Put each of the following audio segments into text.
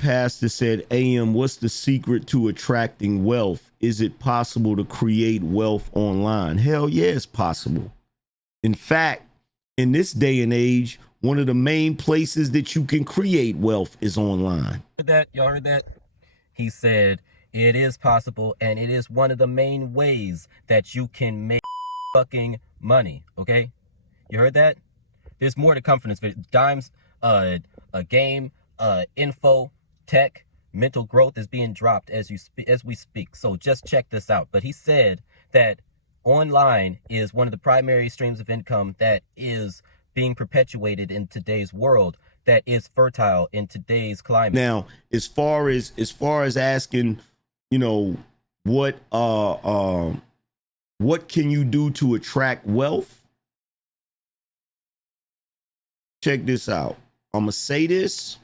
Pastor said, AM, what's the secret to attracting wealth? Is it possible to create wealth online? Hell yeah, it's possible. In fact, in this day and age, one of the main places that you can create wealth is online. Y'all heard that? He said it is possible, and it is one of the main ways that you can make fucking money. Okay, you heard that? There's more to come from this video. Dimes, a game, info, tech, mental growth is being dropped as we speak. So just check this out. But he said that online is one of the primary streams of income that is being perpetuated in today's world, that is fertile in today's climate. Now, as far as asking, you know, what can you do to attract wealth? Check this out. I'm gonna say this,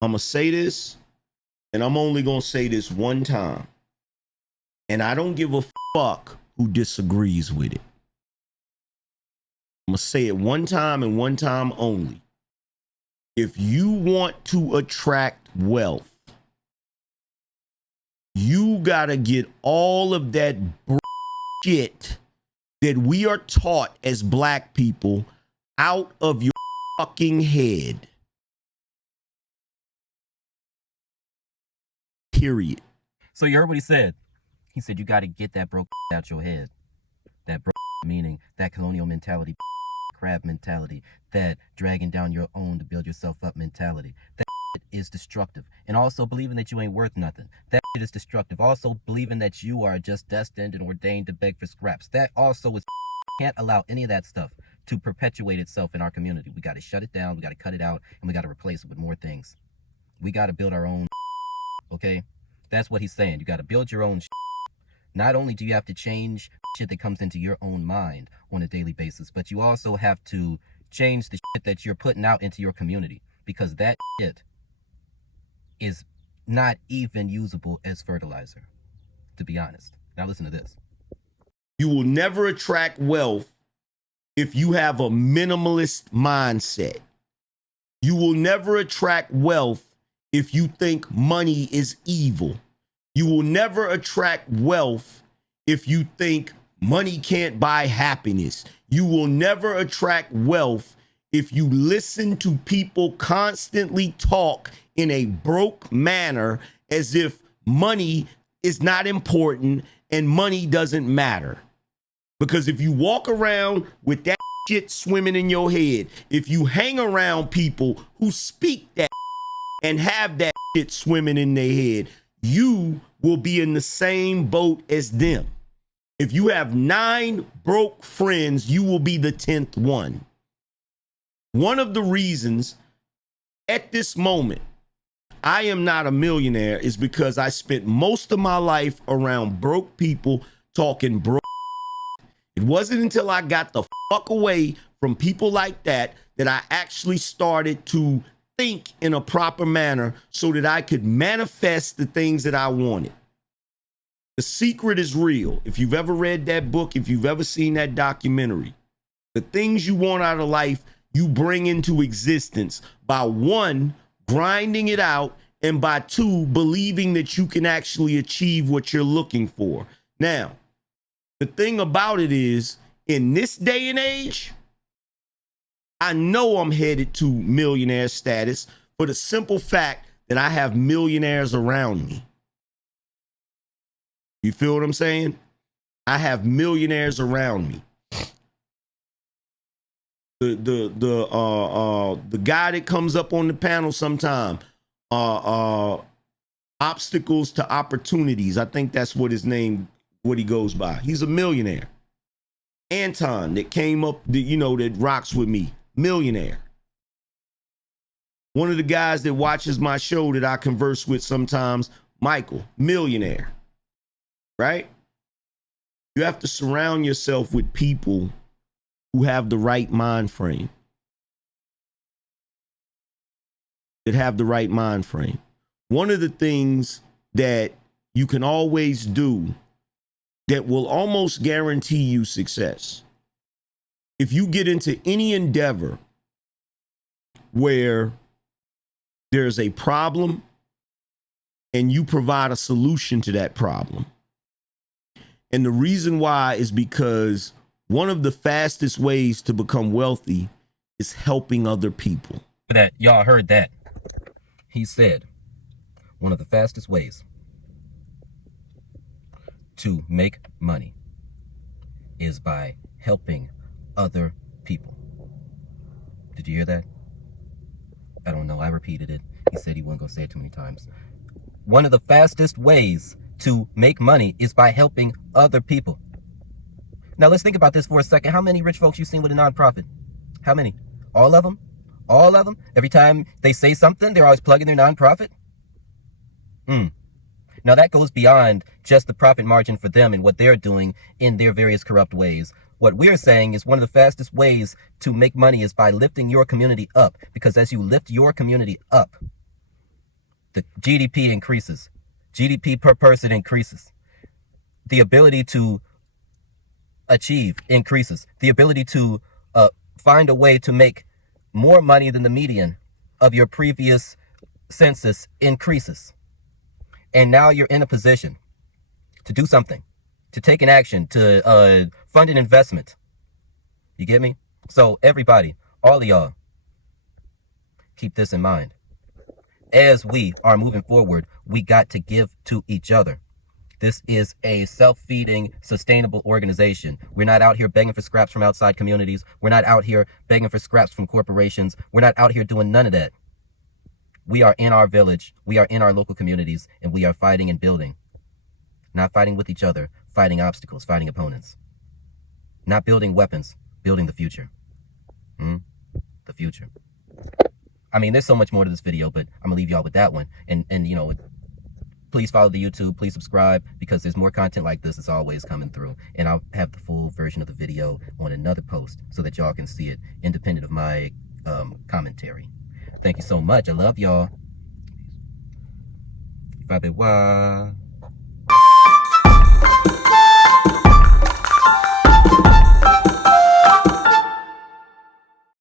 and I'm only gonna say this one time. And I don't give a fuck who disagrees with it. I'm gonna say it one time and one time only. If you want to attract wealth, you gotta get all of that shit that we are taught as black people out of your fucking head. Period. So you heard what he said. He said you got to get that broke out your head. That broke meaning that colonial mentality, crab mentality, that dragging down your own to build yourself up mentality. That is destructive. And also believing that you ain't worth nothing. That is destructive. Also believing that you are just destined and ordained to beg for scraps. That also is can't allow any of that stuff to perpetuate itself in our community. We got to shut it down, we got to cut it out, and we got to replace it with more things. We got to build our own, okay? That's what he's saying. You got to build your own. Not only do you have to change shit that comes into your own mind on a daily basis, but you also have to change the shit that you're putting out into your community, because that shit is not even usable as fertilizer, to be honest. Now listen to this. You will never attract wealth if you have a minimalist mindset. You will never attract wealth if you think money is evil. You will never attract wealth if you think money can't buy happiness. You will never attract wealth if you listen to people constantly talk in a broke manner as if money is not important and money doesn't matter. Because if you walk around with that shit swimming in your head, if you hang around people who speak that and have that shit swimming in their head, you will be in the same boat as them. If you have 9 broke friends, you will be the 10th one. One of the reasons at this moment I am not a millionaire is because I spent most of my life around broke people talking broke. It wasn't until I got the fuck away from people like that that I actually started to think in a proper manner so that I could manifest the things that I wanted. The Secret is real. If you've ever read that book, if you've ever seen that documentary, the things you want out of life, you bring into existence by 1, grinding it out, and by 2, believing that you can actually achieve what you're looking for. Now, the thing about it is, in this day and age, I know I'm headed to millionaire status for the simple fact that I have millionaires around me. You feel what I'm saying? I have millionaires around me. The guy that comes up on the panel sometime, obstacles to opportunities. I think that's what his name, what he goes by. He's a millionaire. Anton that came up, that rocks with me, millionaire. One of the guys that watches my show that I converse with sometimes, Michael, millionaire. Right? You have to surround yourself with people who have the right mind frame. That have the right mind frame. One of the things that you can always do that will almost guarantee you success, if you get into any endeavor where There's a problem and you provide a solution to that problem. And the reason why is because one of the fastest ways to become wealthy is helping other people. That y'all heard that. He said one of the fastest ways to make money is by helping other people. Did you hear that? I don't know. I repeated it. He said he wasn't going to say it too many times. One of the fastest ways to make money is by helping other people. Now let's think about this for a second. How many rich folks you seen with a nonprofit? How many? All of them? All of them? Every time they say something, they're always plugging their nonprofit? Now that goes beyond just the profit margin for them and what they're doing in their various corrupt ways. What we're saying is one of the fastest ways to make money is by lifting your community up. Because as you lift your community up, the GDP increases. GDP per person increases. The ability to achieve increases. The ability to find a way to make more money than the median of your previous census increases. And now you're in a position to do something, to take an action, to fund an investment. You get me? So everybody, all of y'all, keep this in mind. As we are moving forward, we got to give to each other. This is a self-feeding, sustainable organization. We're not out here begging for scraps from outside communities. We're not out here begging for scraps from corporations. We're not out here doing none of that. We are in our village. We are in our local communities, and we are fighting and building. Not fighting with each other, fighting obstacles, fighting opponents. Not building weapons, building the future. The future. I mean, there's so much more to this video, but I'm gonna leave y'all with that one. And you know, please follow the YouTube, please subscribe, because there's more content like this that's always coming through. And I'll have the full version of the video on another post so that y'all can see it independent of my commentary. Thank you so much. I love y'all. Fabewa.